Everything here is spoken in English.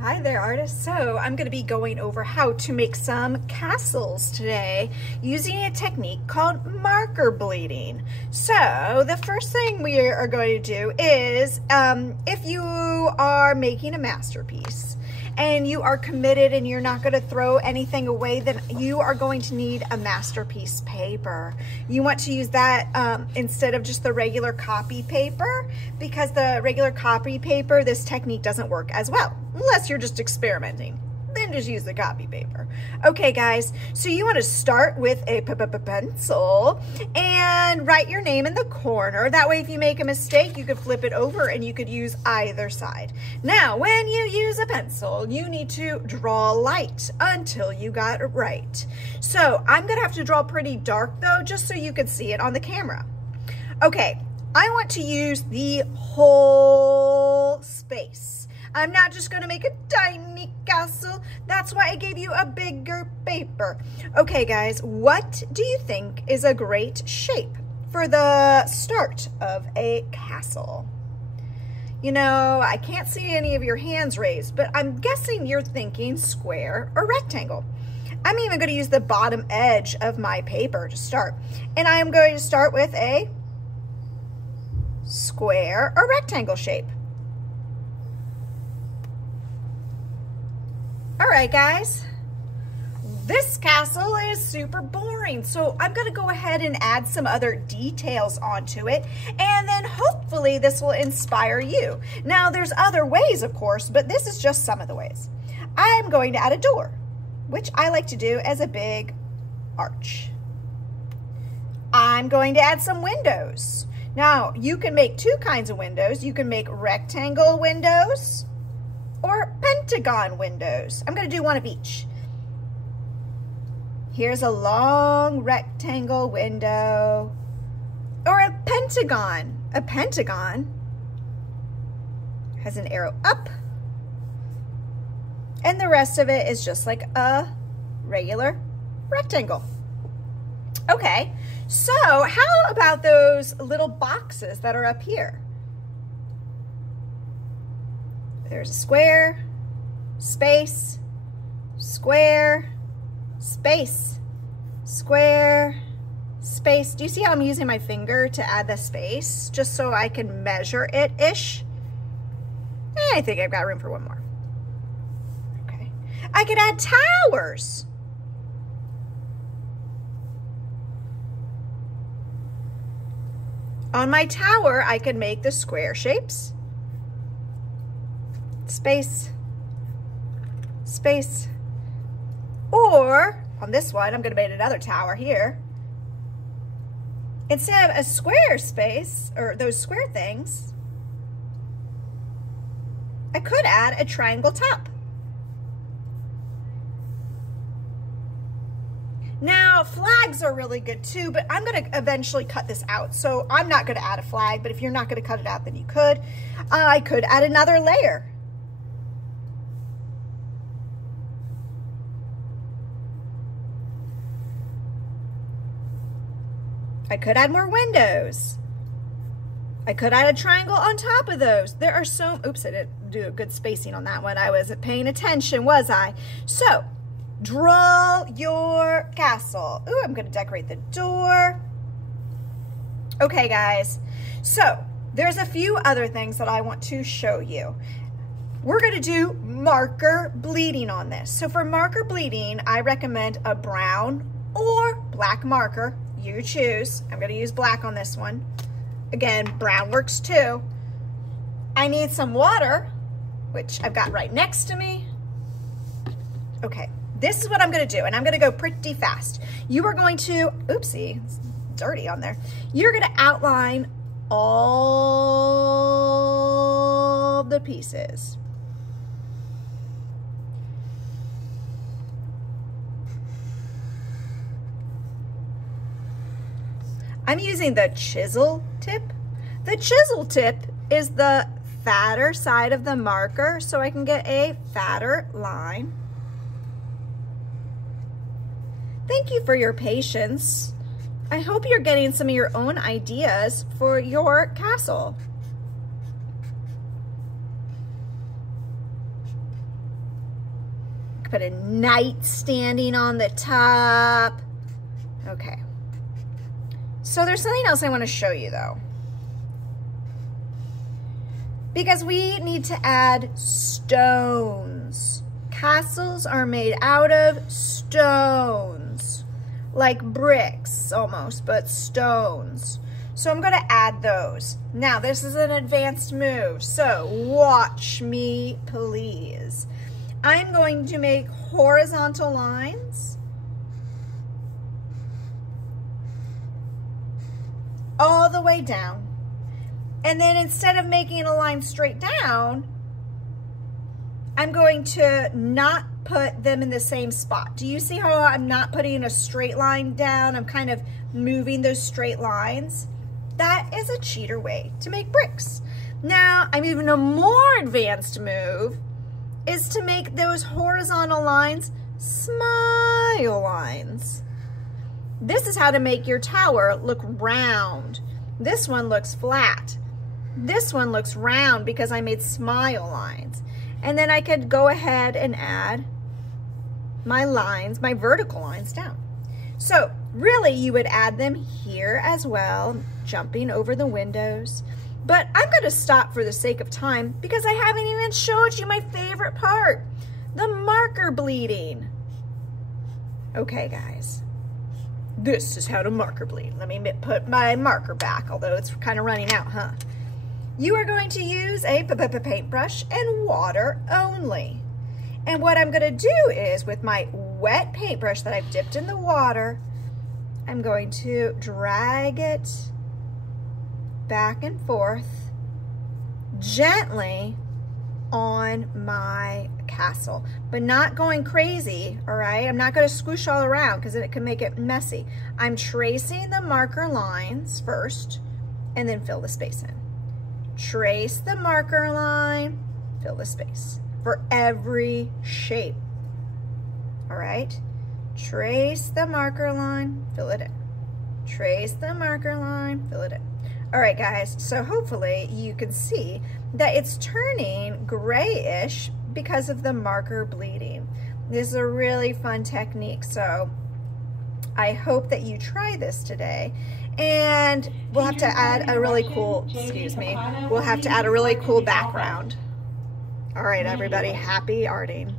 Hi there, artists. So I'm going to be going over how to make some castles today using a technique called marker bleeding. So the first thing we are going to do is if you are making a masterpiece and you are committed and you're not going to throw anything away, then you are going to need a masterpiece paper. You want to use that instead of just the regular copy paper, because the regular copy paper, this technique doesn't work as well, unless you're just experimenting. Then just use the copy paper. Okay, guys, so you want to start with a pencil and write your name in the corner. That way, if you make a mistake, you could flip it over and you could use either side. Now, when you use a pencil, you need to draw light until you got it right. So I'm going to have to draw pretty dark, though, just so you can see it on the camera. Okay, I want to use the whole space. I'm not just going to make a tiny castle. That's why I gave you a bigger paper. Okay, guys, what do you think is a great shape for the start of a castle? You know, I can't see any of your hands raised, but I'm guessing you're thinking square or rectangle. I'm even going to use the bottom edge of my paper to start. And I am going to start with a square or rectangle shape. All right, guys, this castle is super boring, so I'm going to go ahead and add some other details onto it, and then hopefully this will inspire you. Now, there's other ways, of course, but this is just some of the ways. I'm going to add a door, which I like to do as a big arch. I'm going to add some windows. Now, you can make two kinds of windows. You can make rectangle windows or pentagon windows. I'm going to do one of each. Here's a long rectangle window or a pentagon. A pentagon has an arrow up, and the rest of it is just like a regular rectangle. Okay, so how about those little boxes that are up here? There's a square, space, square, space, square, space. Do you see how I'm using my finger to add the space just so I can measure it-ish? I think I've got room for one more. Okay. I could add towers. On my tower, I could make the square shapes. Space, space, or on this one, I'm going to make another tower here. Instead of a square space, or those square things, I could add a triangle top. Now, flags are really good too, but I'm going to eventually cut this out, so I'm not going to add a flag, but if you're not going to cut it out, then you could. I could add another layer. I could add more windows. I could add a triangle on top of those. There are so, oops, I didn't do a good spacing on that one. I wasn't paying attention, was I? So, draw your castle. Ooh, I'm gonna decorate the door. Okay, guys, so there's a few other things that I want to show you. We're gonna do marker bleeding on this. So for marker bleeding, I recommend a brown or black marker. You choose. I'm going to use black on this one. Again, brown works too. I need some water, which I've got right next to me. Okay, this is what I'm going to do, and I'm going to go pretty fast. You are going to, oopsie, it's dirty on there. You're going to outline all the pieces. I'm using the chisel tip. The chisel tip is the fatter side of the marker, so I can get a fatter line. Thank you for your patience. I hope you're getting some of your own ideas for your castle. Put a knight standing on the top. Okay. So there's something else I want to show you though. Because we need to add stones. Castles are made out of stones. Like bricks almost, but stones. So I'm going to add those. Now this is an advanced move, so watch me please. I'm going to make horizontal lines all the way down. And then instead of making a line straight down, I'm going to not put them in the same spot. Do you see how I'm not putting a straight line down? I'm kind of moving those straight lines. That is a cheater way to make bricks. Now, I'm even a more advanced move is to make those horizontal lines smile lines. This is how to make your tower look round. This one looks flat. This one looks round because I made smile lines. And then I could go ahead and add my lines, my vertical lines down. So really you would add them here as well, jumping over the windows. But I'm going to stop for the sake of time because I haven't even showed you my favorite part, the marker bleeding. Okay, guys, this is how to marker bleed. Let me put my marker back, although it's kind of running out, huh? You are going to use a paintbrush and water only. And what I'm going to do is with my wet paintbrush that I've dipped in the water, I'm going to drag it back and forth gently on my castle, but not going crazy, all right? I'm not going to squish all around because then it can make it messy. I'm tracing the marker lines first and then fill the space in. Trace the marker line, fill the space for every shape, all right? Trace the marker line, fill it in. Trace the marker line, fill it in. All right, guys, so hopefully you can see that it's turning grayish because of the marker bleeding. This is a really fun technique, so I hope that you try this today. And we'll have to add a really cool, we'll have to add a really cool background. All right, everybody, happy arting.